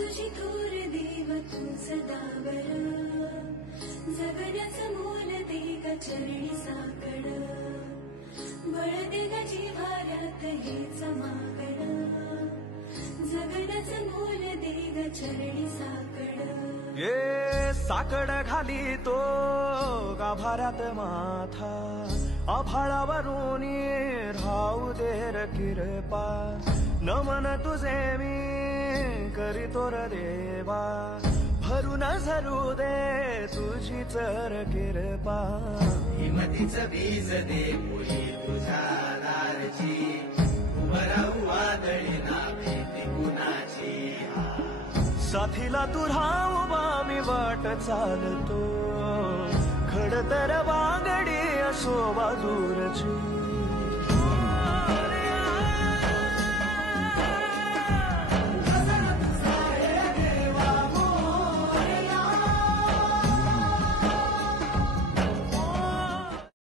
तुझी थोर देव तू सदा बर, जगण्याचं मोल दे ग चरणी साकड, बळ दे ग जिव्हाऱ्यात हेच मागण, जगण्याचं मोल दे ग चरणी साकड. ये साकड घाली तो गाभाऱ्यात माथा, आभाळावरून राहू दे र किरपा, नमन तुझे मी करीतो र देवा, भरून झरू दे तुझी चर किरपा. हिमतीच बीज दे पुरी तुझ्या दारची, उभराऊ वादळी ना भीती कुणाची. साथीला तू उभा मी वाट चालतो, खडतर वांगडी असो बाजूरची.